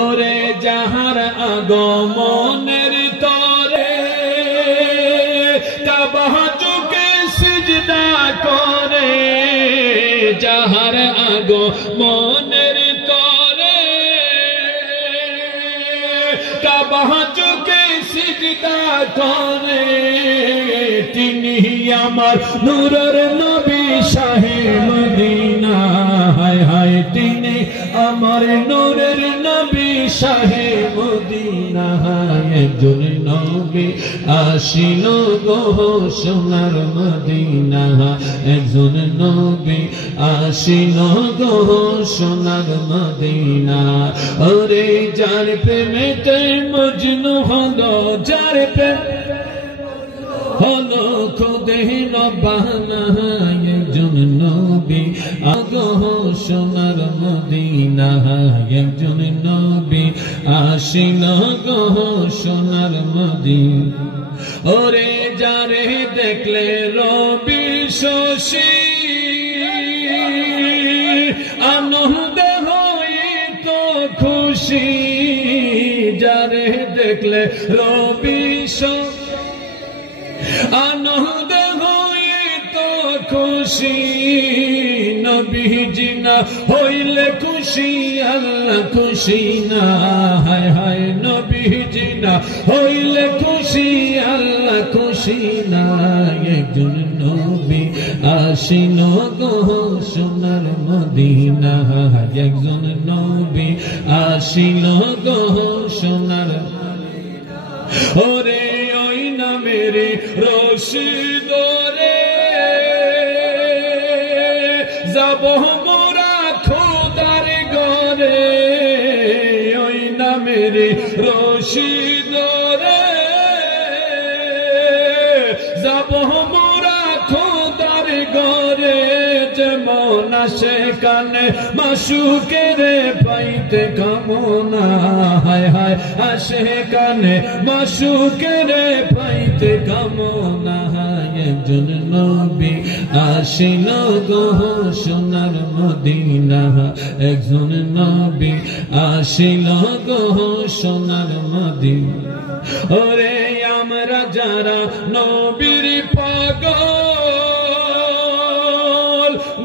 ওরে যাহার আগমনের তরে কাবা চুকে সিজদা করে, যাহার আগমনের তরে কাবা চুকে সিজদা করে, তিনি আমার নূরের নবী শাহে মদিনা। হায় হায় তিনি আমার নূরের নবী শাহে মদিনা। একজন নবী আসিল গো সোনার মদিনা, একজন নবী আসিল গো সোনার মদিনা। ওরে যার প্রেমেতে মজনু হলো, যার প্রেম হলো খুদে রব্বানা, একজন নবী আগহ সোনার মদিনা, একজন নবী আসিল গহ সোনার মদিনা। ওরে যারে দেখলে রবি শশী আনন্দ হইত খুশি, যারে দেখলে রবি শশী আনন্দ হইত খুশি, নবীজি না হইলে খুশি আল্লাহ খুশি না। হায় হায় নবীজি না হইলে খুশি আল্লাহ খুশি না। একজন নবী আসিল গো সোনার মদিনা, একজন নবী আসিল গো সোনার। ওরে ওই নামেরে রশিদ রে যাব মোরা খোদার ঘরে, ওই নামেরে রশিদ রে যাব মোরা খোদার ঘরে, যেমন আসে কানে মাসুকের পাইতে কামনা। হায় হায় আসে কানে মাসুকের পাইতে কামনা। একজন নবী আসিল গো সোনার মদিনা, একজন নবী আসিল গো সোনার মদিনা। ওরে আমরা যারা নবীর পাগল,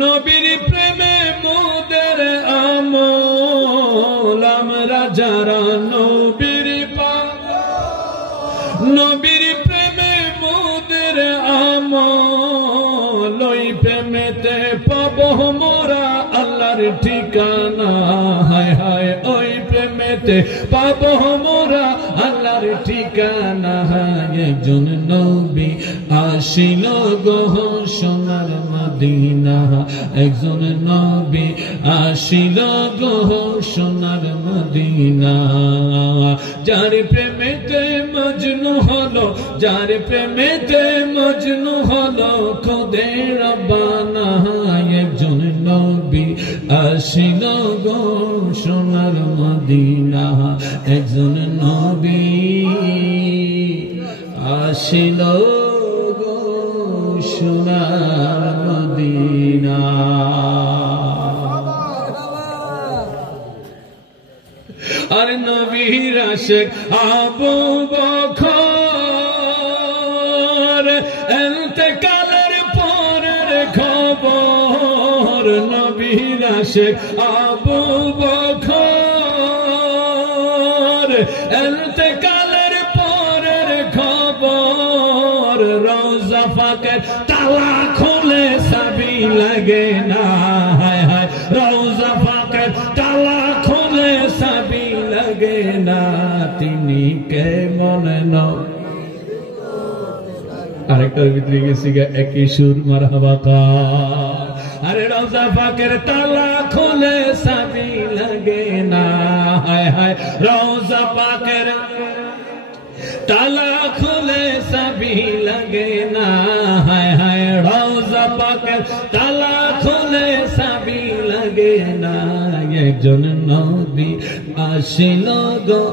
নবীর প্রেমে মোদের আমল, আমরা যারা নবীর পাগল, নবীর প্রেমে মোদের আমল, ওই প্রেমেতে পাবো মোরা আল্লাহর ঠিকানা। হায় হায় ওই প্রেমেতে পাবো মোরা আল্লাহর ঠিকানা। একজন নবী আসিল গো সোনার মদিনা, একজন নবী আসিল গো সোনার মদিনা। যার প্রেমেতে মজনু হলো, যার প্রেমেতে মজনু হলো খুদে রব্বানা, একজন নবী আসিল গো সোনার মদিনা, একজন নবী আসিল গো সোনার মদিনা। আর নবীর আশিক আবু বকর ইন্তেকালের পরের খবর, নবীর আশিক আবু বকর ইন্তেকালের পরের খবর, রওজা পাকের তালা খুলে চাবি লাগে না। হায় হায় রওজা পাকের তালা খুলে চাবি লাগে না, তিনি কেমন নবী। আরেকটার ভিতরে গেছি গা একই সুর মারহাবা কা। আরে রওজা পাকের তালা খুলে চাবি লাগে না। হায় হায় রওজা পাকের তালা খুলে চাবি লাগে না। হায় হায় রওজা পাকের তালা খুলে চাবি লাগে না। একজন নবী আসিল গো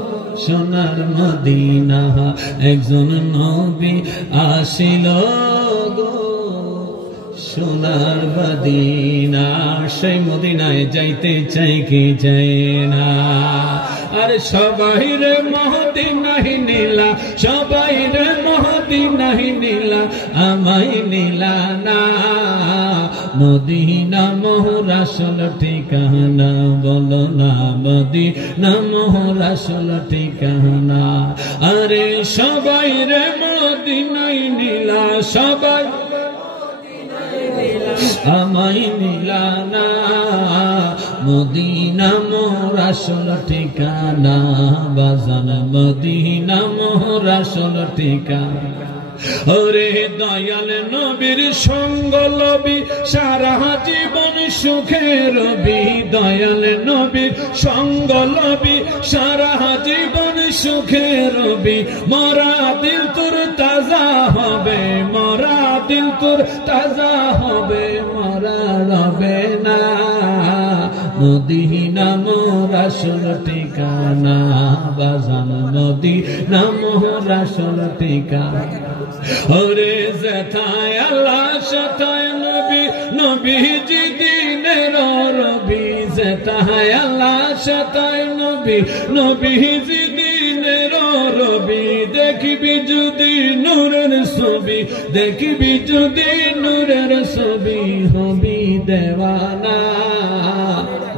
সোনার মদিনা, একজন নবী আসিল গো সোনার মদিনা। সেই মদিনায় যাইতে চাই কি চাই না। আর সবাই রে মদিনায় নীলা, সবাই রে মদিনায় নীলা, আমায় নীলা না। মদিনা মোর আসল ঠিকানা, বলো না মদিনা মোর আসল ঠিকানা। আরে সবাই রে মদিনায় নীলা, সবাই আমায় নীলা না। মদিনা মোর আসল ঠিকানা, বাজান মদিনা মোর আসল ঠিকানা। ওরে দয়াল নবীর সঙ্গ লবি, সারা জীবন সুখে রবি। দয়াল নবীর সঙ্গ লবি, সারা জীবন সুখে রবি। মরা দিল তোর তাজা হবে, মরা দিল তোর তাজা হবে, মরা রবে না। মদিনা মোর আসল ঠিকানা, বাজান মদিনা মোর আসল ঠিকানা। ওরে যেথায় আল্লাহ সেথায় নবী, নবীজি দিনের রবি। যেথায় আল্লাহ সেথায় নবী, নবীজি দিনের রবি। দেখবি যদি নূরের ছবি, দেখবি যদি নূরের ছবি, হবি দেওয়ানা।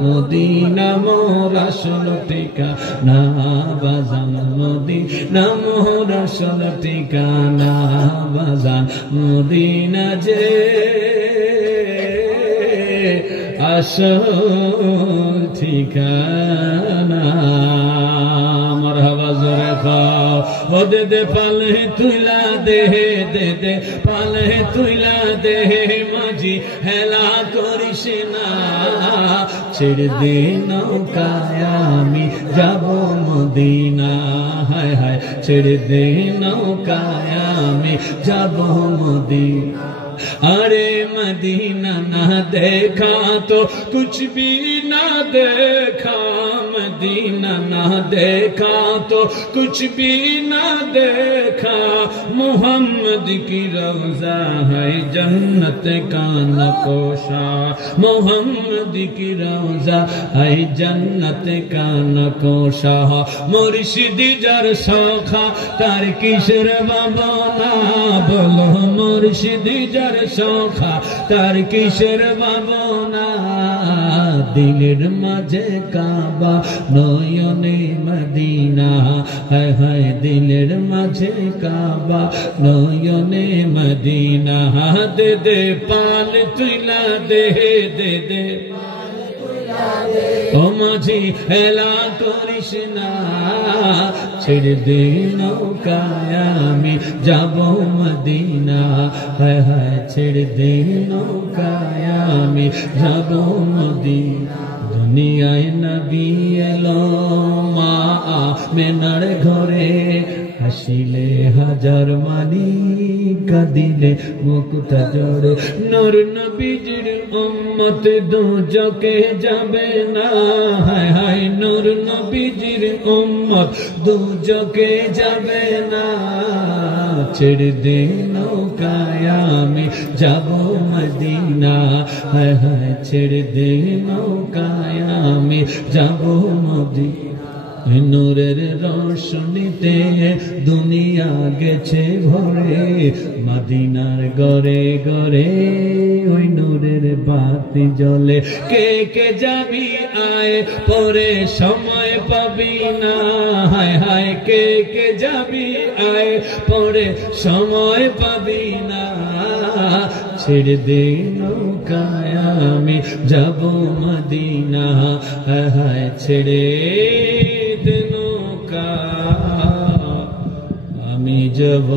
মদিনা মোর আসল ঠিকানা, বাজান মদিনা মোর আসল ঠিকানা, বাজান মদিনা যে আসল ঠিকানা। মারহাবা জোরে খাও। ও দে দে পালে তুইলা দে, দে দে পালে তুইলা দে। মাঝি হেলা করিস না, ছেড়ে দে নৌকায় আমি যাব মদিনা। হায় হায় ছেড়ে দে নৌকায় আমি যাব মদিনা। अरे मदीना ना देखा तो कुछ भी ना देखा, मदीना ना देखा तो कुछ भी ना देखा। मोहम्मद की रोजा है जन्नत का नक्शा, मोहम्मद की रोजा है जन्नत का नक्शा। मुर्शिदी जर सौखा तार किशोर बाबा ना, बोलो मुर्शिदी जर सौखा तार किशोर बाबा ना। दिलेर माझे काबा नयने मदीना, हाय हाय दिलेर माझे काबा नयने मदीना। दे दे पाल तुला दे, दे दे ও মাঝি হেলা করিস না, ছেড়ে দে নৌকায় আমি যাব মদিনা। হায় হায় ছেড়ে দে নৌকায় আমি যাব মদিনা। দুনিয়ায় নবী এলো মা মেনার ঘরে, হাসিলে হাজার মানি কাঁদিলে মুক্তা জোড়ে। নূর নবীজির উম্মত দুজকে যাবে না, হায় হায় নূর নবীজির উম্মত দুজকে যাবে না। ছেড়ে দে নৌকায় আমি যাব মদিনা, হায় হায় ছেড়ে দে নৌকায় আমি যাব মদিনা। নূরের রোশনীতে দুনিয়া গেছে ভরে, মদিনার ঘরে ঘরে ওই নূরের বাতি জ্বলে। কে কে যাবি আয় পরে সময় পাবি না, হায় হায় কে কে যাবি আয় পরে সময় পাবি না। ছেড়ে দে নৌকায় আমি যাব মদিনা, হায় হায় ছেড়ে নৌকা আমি যাব